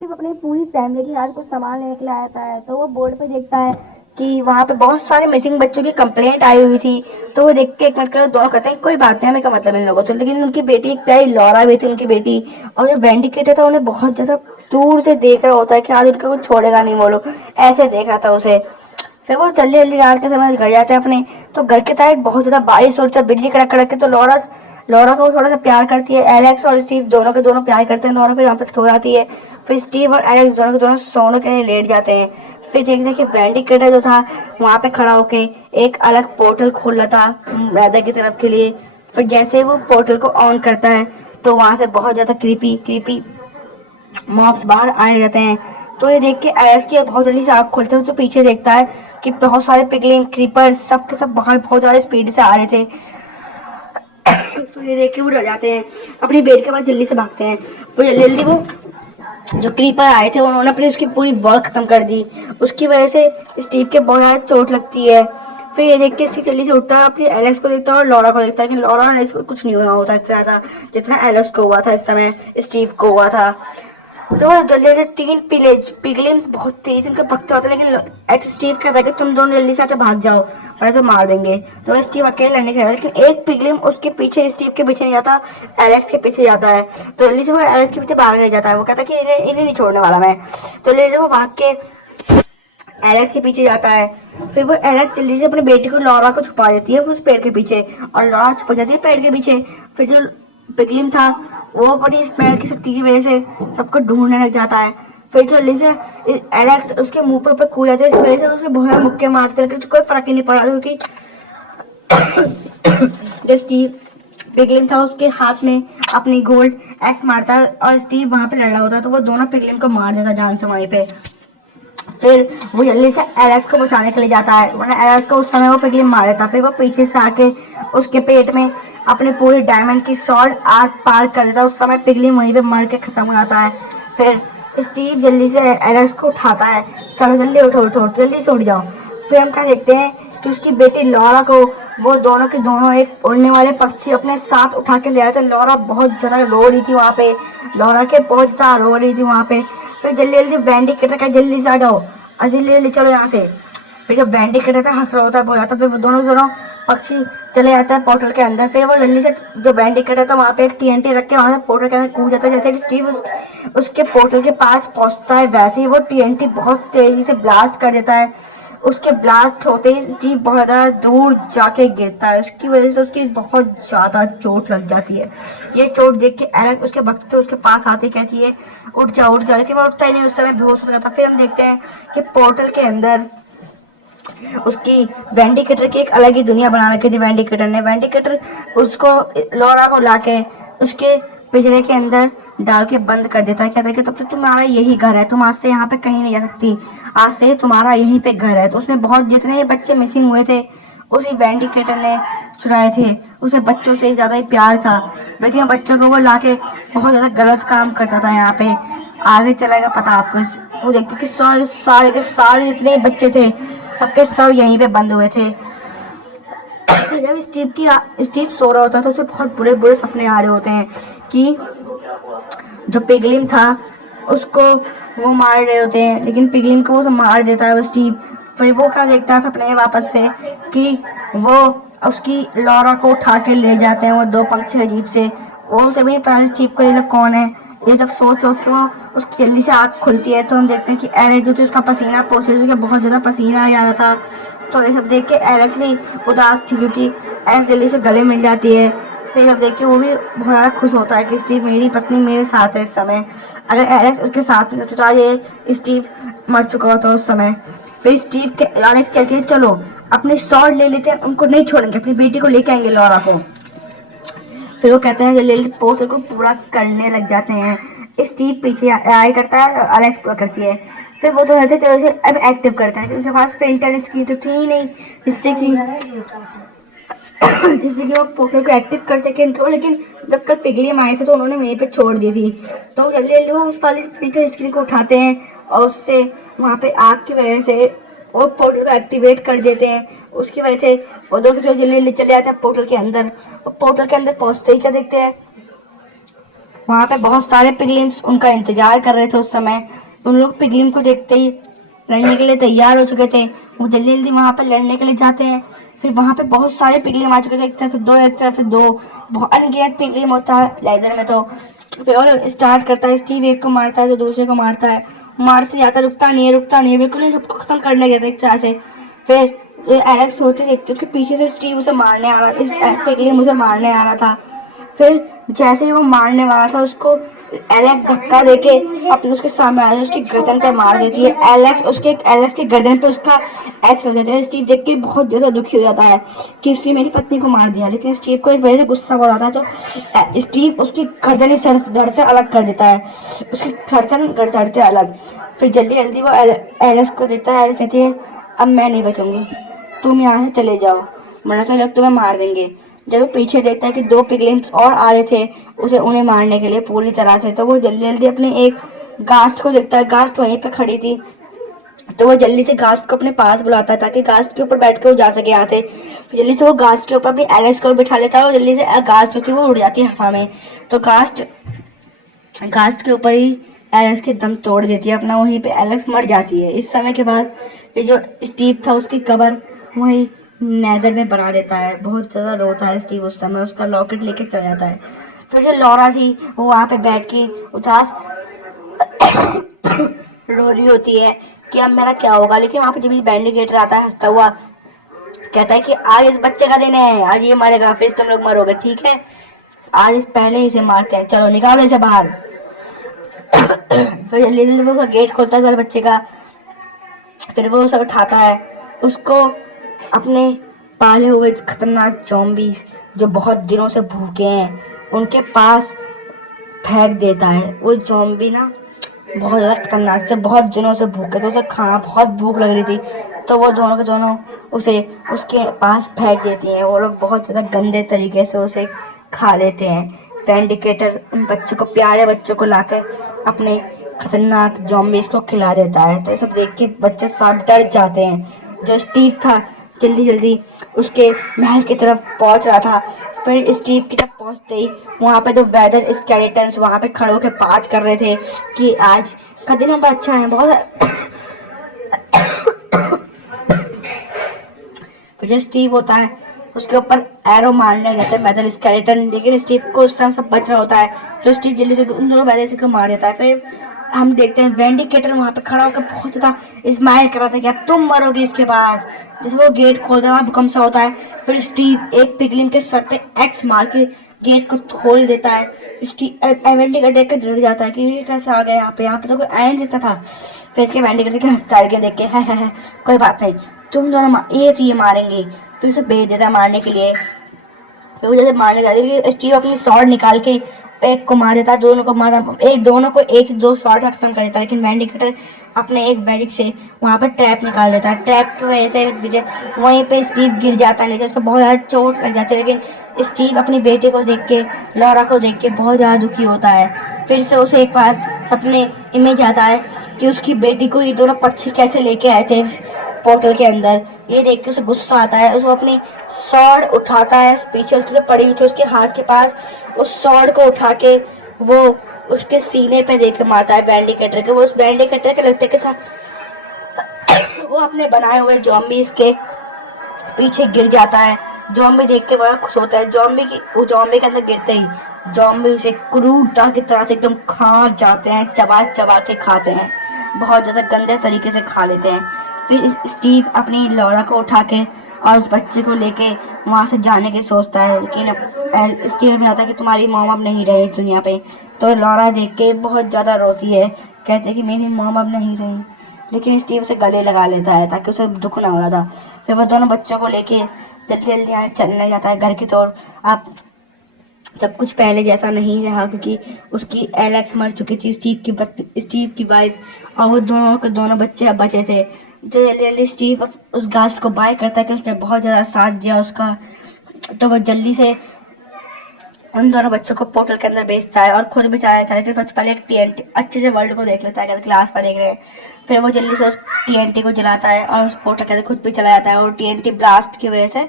सिर्फ अपनी पूरी फैमिली के साथ कुछ सामान लेने के लिए आता है, तो वो बोर्ड पे देखता है कि वहाँ पे बहुत सारे मिसिंग बच्चों की कंप्लेंट आई हुई थी। तो वो देख के एक मिनट कर दोनों कहते हैं कोई बात नहीं, हमें क्या मतलब इन लोगों से। लेकिन उनकी बेटी एक प्यारी लॉरा भी थी, उनकी बेटी। और जो वेंडिकेटर था उन्हें बहुत ज्यादा दूर से देख रहा होता है कि आज उनका कुछ छोड़ेगा नहीं, वो लोग ऐसे देख रहा था उसे। फिर वो जल्दी जल्दी रात के समय घर जाते हैं अपने। तो घर के साइड बहुत ज्यादा बारिश होती है, बिजली कड़क कड़क के। तो लॉरा लॉरा को थोड़ा सा प्यार करती है। एलेक्स और स्टीव दोनों के दोनों प्यार करते हैं। लॉरा फिर वहाँ पे सो जाती है। फिर स्टीव और एलेक्स दोनों के दोनों सोने के लिए लेट जाते हैं। फिर देखते हैं कि वेंडिकेटर जो था वहाँ पे खड़ा होके एक अलग पोर्टल खोल रहा था मैदा की तरफ के लिए। फिर जैसे वो पोर्टल को ऑन करता है तो वहाँ से बहुत ज्यादा क्रीपी क्रीपी मॉब्स बाहर आने जाते हैं। तो ये देख के एलेक्स की बहुत जल्दी से आँख खोलते हैं, तो पीछे देखता है कि बहुत सारे पिगलिन क्रीपर्स सब के सब बाहर बहुत ज्यादा स्पीड से आ रहे थे। तो ये देख के वो डर जाते हैं, अपनी बेड के पास जल्दी से भागते हैं। वो जल्दी जल्दी वो जो क्रीपर आए थे उन्होंने अपनी उसकी पूरी वॉल खत्म कर दी। उसकी वजह से स्टीव के बहुत ज्यादा चोट लगती है। फिर ये देख के स्टीव जल्दी से उठता है, अपनी एलेक्स को देखता है और लॉरा को देखता है कि लॉरा और एलेक्स को कुछ नहीं हुआ होता इससे ज्यादा जितना एलेक्स को हुआ था इस समय स्टीव को हुआ था। तो जल्दी जल्दी तीन पिगलिम्स बहुत तेज उनके भगते होते हैं, लेकिन स्टीव कहता है कि तुम दोनों जल्दी से आते भाग जाओ वरना तो मार देंगे। तो स्टीव अकेले लड़ने के, लेकिन एक पिगलिम उसके पीछे, स्टीव के पीछे नहीं जाता, एलेक्स के पीछे जाता है। तो जल्दी से वो एलेक्स के पीछे भाग नहीं जाता है। वो कहता है कि इन्हें नहीं छोड़ने वाला मैं। तो जल्दी से वो भाग के एलेक्स के पीछे जाता है। फिर वो एलेक्स जल्दी से अपने बेटे को लॉरा को छुपा देती है उस पेड़ के पीछे, और लॉरा छुपा जाती है पेड़ के पीछे। फिर जो पिगलिन था वो अपनी स्मेल की शक्ति की वजह से सबको ढूंढने लग जाता है। फिर जल्दी से एलेक्स उसके मुंह पे ऊपर कूद जाते हैं, इस वजह से उसके बहुत सारे मुक्के मारते हैं, लेकिन कोई फर्क ही नहीं पड़ा क्योंकि जो स्टीव पिगलिन था उसके हाथ में अपनी गोल्ड एक्स मारता है और स्टीव वहां पे लड़ रहा होता है, तो वो दोनों पिगलिन को मार देता जान से वहीं पे। फिर वो जल्दी से एलेक्स को बचाने के लिए जाता है, वरना एलेक्स को उस समय वो पिगलिन मार देता। फिर वो पीछे से आके उसके पेट में अपने पूरे डायमंड की सॉल्ट आर्क पार कर देता है। उस समय पिगलिन वहीं पे मर के खत्म हो जाता है। फिर स्टीव जल्दी से एलेक्स को उठाता है, चलो जल्दी उठो उठो जल्दी से उठ जाओ। फिर हम क्या देखते हैं कि उसकी बेटी लॉरा को वो दोनों के दोनों एक उड़ने वाले पक्षी अपने साथ उठा के ले आए थे। लॉरा बहुत ज्यादा रो रही थी वहाँ पे, लॉरा के बहुत ज्यादा रो रही थी वहाँ पे। फिर जल्दी जल्दी वेंडिकेटर का जल्दी से आ जाओ और जल्दी जल्दी चलो यहाँ से। फिर जब वेंडिकेटर था हंस रहा होता है बहुत ज्यादा, फिर वो दोनों दोनों पक्षी चले जाता है पोर्टल के अंदर। फिर वो जल्दी से जो वेंडिकेटर था वहाँ पे एक टीएनटी रख के वहाँ से पोर्टल के अंदर कूद जाता है। जैसे स्टीव उसके पोर्टल के पास पहुँचता है वैसे ही वो टीएनटी बहुत तेजी से ब्लास्ट कर देता है। उसके ब्लास्ट होते ही स्टीव बहुत ज़्यादा दूर जाके गिरता है, उसकी वजह से उसकी बहुत ज़्यादा चोट लग जाती है। ये चोट देख के एलेक्स उसके वक्त उसके पास आती कहती है उठ जा, लेकिन वो उठता ही नहीं, उस समय बेहोश हो जाता। फिर हम देखते हैं कि पोर्टल के अंदर उसकी वेंडिकेटर की एक अलग ही दुनिया बना रखी थी। वेंडिकेटर ने वेंडिकेटर उसको लॉरा को लाके उसके पिंजरे के अंदर डाल के बंद कर देता है। कहता है कि तब तक तुम्हारा यही घर है, तुम आज से यहाँ पे कहीं नहीं जा सकती, आज से तुम्हारा यहीं पे घर है। तो उसने बहुत जितने बच्चे मिसिंग हुए थे उसी वेंडिकेटर ने चुराए थे। उसे बच्चों से ज्यादा ही प्यार था, लेकिन बच्चों को वो लाके बहुत ज्यादा गलत काम करता था। यहाँ पे आगे चलेगा पता आपको। वो देखते कि सारे सारे के सारे जितने बच्चे थे सबके सब यहीं पे बंद हुए थे। जब स्टीव सो रहा होता है तो उसे बहुत बुरे बुरे सपने आ रहे होते हैं कि जो पिगलिम था उसको वो मार रहे होते हैं, लेकिन पिगलिम को वो मार देता है वो स्टीव। फिर वो क्या देखता है सपने में वापस से कि वो उसकी लॉरा को उठा के ले जाते हैं वो दो पंछी अजीब से। वो उसे भी नहीं पता स्टीव को ये लोग कौन है। ये सब सोच सोच के वो उसकी जल्दी से आँख खुलती है, तो हम देखते हैं कि एलेक्स जो थी उसका पसीना पोछे उसका बहुत ज़्यादा पसीना आ रहा था। तो ये सब देख के एलेक्स भी उदास थी क्योंकि एलेक्स जल्दी से गले मिल जाती है। फिर सब देख के वो भी बहुत ज़्यादा खुश होता है कि स्टीव मेरी पत्नी मेरे साथ है इस समय। अगर एलेक्स उसके साथ में होती तो आज ये स्टीव मर चुका होता उस समय। फिर स्टीव के एलेक्स कहती है चलो अपने स्वॉर्ड ले लेते हैं, उनको नहीं छोड़ेंगे, अपनी बेटी को लेके आएंगे लॉरा को। फिर वो कहते हैं जल्दी पोस्टर को पूरा करने लग जाते हैं। स्टीव पीछे आई करता है और एलेक्स पूरा करती है। फिर वो तो रहते चलो उसे अब एक्टिव करता है क्योंकि उनके पास प्रिंटर स्किल तो थी ही नहीं जिससे कि वो पोर्टल को एक्टिव कर सके उनको। लेकिन जब कल पिगलियम आए थे तो उन्होंने वहीं पे छोड़ दी थी। तो जल्दी जल्दी वो उस वाली प्रिंटर स्क्रीन को उठाते हैं और उससे वहाँ पे आग की वजह से वो पोर्टल को एक्टिवेट कर देते हैं। उसकी वजह से वो दोनों जल्दी जल्दी चले जाते हैं पोर्टल के अंदर। पोर्टल के अंदर पहुँचते ही क्या देखते हैं वहाँ पे बहुत सारे पिगलिम्स उनका इंतजार कर रहे थे उस समय। उन लोग पिगलिम को देखते ही लड़ने के लिए तैयार हो चुके थे। वो जल्दी जल्दी वहाँ पे लड़ने के लिए जाते हैं। फिर वहाँ पे बहुत सारे पिगलिम आ चुके थे, एक तरफ से दो, एक तरफ से दो, बहुत अनगिनत पिगलिम होता है लेदर में। तो फिर और स्टार्ट करता है, स्टीव एक को मारता है तो दूसरे को मारता है, मारते जाता है, रुकता नहीं है, बिल्कुल ही सबको खत्म करने गया था एक तरह से। फिर एलेक्स होते देखते उसके पीछे से स्टीव उसे मारने आ रहा, पिगलिम उसे मारने आ रहा था। फिर जैसे ही वो मारने वाला था उसको एलेक्स धक्का देके अपने उसके सामने आ उसकी गर्दन पे मार देती है। एलेक्स के गर्दन पे उसका एक्स रख देते हैं। स्टीव देख के बहुत ज्यादा दुखी हो जाता है कि स्टीव मेरी पत्नी को मार दिया, लेकिन स्टीव को इस वजह से गुस्सा बहुत आता है तो स्टीव उसकी गर्दन इस धड़ से अलग कर देता है, उसकी गर्दन धड़ से अलग। फिर जल्दी जल्दी वो एलेक्स को देता है। एलेक्स कहती है अब मैं नहीं बचूंगी, तुम यहाँ से चले जाओ वरना तो लोग तुम्हें मार देंगे। जब वो पीछे देखता है कि दो पिगलिम्स और आ रहे थे उन्हें मारने के लिए पूरी तरह से, तो वो जल्दी जल्दी अपने एक गास्ट को देखता है। गास्ट वहीं पे खड़ी थी, तो वो जल्दी से गास्ट को अपने पास बुलाता है ताकि गास्ट के ऊपर बैठ के वो जा सके यहाँ से। जल्दी से वो गास्ट के ऊपर भी एलेक्स को बिठा लेता है और जल्दी से गास्ट होती है वो उड़ जाती है हवा में। तो गास्ट के ऊपर ही एलेक्स के दम तोड़ देती है अपना, वहीं पे एलेक्स मर जाती है। इस समय के बाद ये जो स्टीव था उसकी कबर वहीं नेदर में बना देता है। बहुत ज़्यादा रोता है स्टीव उस समय, उसका लॉकेट लेके चला जाता है। फिर जो लॉरा थी वो वहाँ पे बैठ के उदास रो रही होती है कि अब मेरा क्या होगा। लेकिन वहाँ पे जब बैंडिकेटर आता है हंसता हुआ, कहता है कि आज इस बच्चे का दिन है, आज ये मरेगा फिर तुम लोग मरोगे, ठीक है, आज इस पहले इसे मारते हैं, चलो निकालो इसे बाहर। फिर जल्दी जल्दी वो गेट खोलता है बच्चे का। फिर वो उसे उठाता है, उसको अपने पाले हुए खतरनाक ज़ॉम्बीज़ जो बहुत दिनों से भूखे हैं उनके पास फेंक देता है। वो ज़ॉम्बी ना बहुत ज़्यादा खतरनाक थे, बहुत दिनों से भूखे थे, उसे बहुत भूख लग रही थी, तो वो दोनों के दोनों उसे उसके पास फेंक देती हैं। वो लोग बहुत ज़्यादा गंदे तरीके से उसे खा लेते हैं। वेंडिकेटर उन बच्चों को, प्यारे बच्चों को लाकर अपने खतरनाक ज़ॉम्बीज़ को खिला देता है। तो ये सब देख के बच्चे सब डर जाते हैं। जो स्टीव था जल्दी जल्दी उसके महल की तरफ पहुंच रहा था। फिर स्टीव की तरफ पहुंचते ही वहाँ पे तो वेदर स्केलेटन्स वहाँ पे खड़े होकर बात कर रहे थे कि आज का दिन हम अच्छा है बहुत। फिर जो स्टीव होता है उसके ऊपर एरो मारने रहते हैं वेदर स्केलेटन, लेकिन स्टीव को उस समय सब बच रहा होता है तो स्टीव जल्दी से उन दोनों वेदर को मार देता है। फिर हम देखते हैं वेंडिकेटर वहाँ पे खड़ा होकर बहुत ज़्यादा स्माइल कर रहा था कि अब तुम मरोगे। इसके बाद जैसे वो गेट खोलता है वहाँ भूकंप सा होता है। फिर स्टीव एक पिगलिन के सर पे एक्स मार के गेट को खोल देता है। वेंडिकेटर देख कर डर जाता है कि ये कैसे आ गया यहाँ पे तो कोई आयन देता था। फिर इसके वेंडिकेटर के हंसता है देख के, है कोई बात नहीं, तुम दोनों ये मारेंगे। फिर उसे भेज देता है मारने के लिए। फिर वो जैसे मारने लगा स्टीव अपनी स्वॉर्ड निकाल के एक को मार देता है, दोनों को एक दो शॉट में खत्म कर देता है। लेकिन वेंडिकेटर अपने एक मैजिक से वहाँ पर ट्रैप निकाल देता है। ट्रैप की वजह से वहीं पे स्टीव गिर जाता है नीचे, उसको बहुत ज़्यादा चोट लग जाती है। लेकिन स्टीव अपनी बेटी को देख के, लॉरा को देख के बहुत ज़्यादा दुखी होता है। फिर से उसे एक बार अपने इमेज आता है कि उसकी बेटी को ये दोनों पक्षी कैसे लेके आए थे पोर्टल के अंदर। ये देख के उसे गुस्सा आता है, उसको अपनी स्वॉर्ड उठाता है, पीछे उसके पड़ी हुई थी उसके हाथ के पास, उस स्वॉर्ड को उठा के वो उसके सीने पे देके मारता है वेंडिकेटर के। वो उस वेंडिकेटर के लगते के साथ वो अपने बनाए हुए ज़ॉम्बीज़ के पीछे गिर जाता है। ज़ॉम्बी देख के बड़ा खुश होता है। ज़ॉम्बी के अंदर गिरते ही ज़ॉम्बी उसे क्रूरता की तरह से एकदम खा जाते हैं, चबा चबा के खाते हैं, बहुत ज़्यादा गंदे तरीके से खा लेते हैं। फिर स्टीव अपनी लॉरा को उठा के और उस बच्चे को लेके वहाँ से जाने की सोचता है। लेकिन स्टीव में आता है कि तुम्हारी मॉम अब नहीं रही इस दुनिया पे। तो लॉरा देख के बहुत ज़्यादा रोती है, कहते हैं कि मेरी मॉम अब नहीं रही। लेकिन स्टीव उसे गले लगा लेता है ताकि उसे दुख ना होगा था। फिर वो दोनों बच्चों को लेके जल्दी जल्दी यहाँ चलने जाता है घर की तौर। अब सब कुछ पहले जैसा नहीं रहा क्योंकि उसकी एलेक्स मर चुकी थी, स्टीव की वाइफ, और वो दोनों के दोनों बच्चे अब बचे थे। जो जल्दी जल्दी स्टीव उस गास्ट को बाय करता है कि उसने बहुत ज़्यादा साथ दिया उसका, तो वो जल्दी से उन दोनों बच्चों को पोर्टल के अंदर भेजता है और खुद भी चला जाता है। लेकिन सबसे पहले एक TNT अच्छे से वर्ल्ड को देख लेता है, क्लास पर देख रहे हैं। फिर वो जल्दी से उस TNT को जलाता है और उस पोर्टल के अंदर खुद भी चला जाता है और TNT ब्लास्ट की वजह से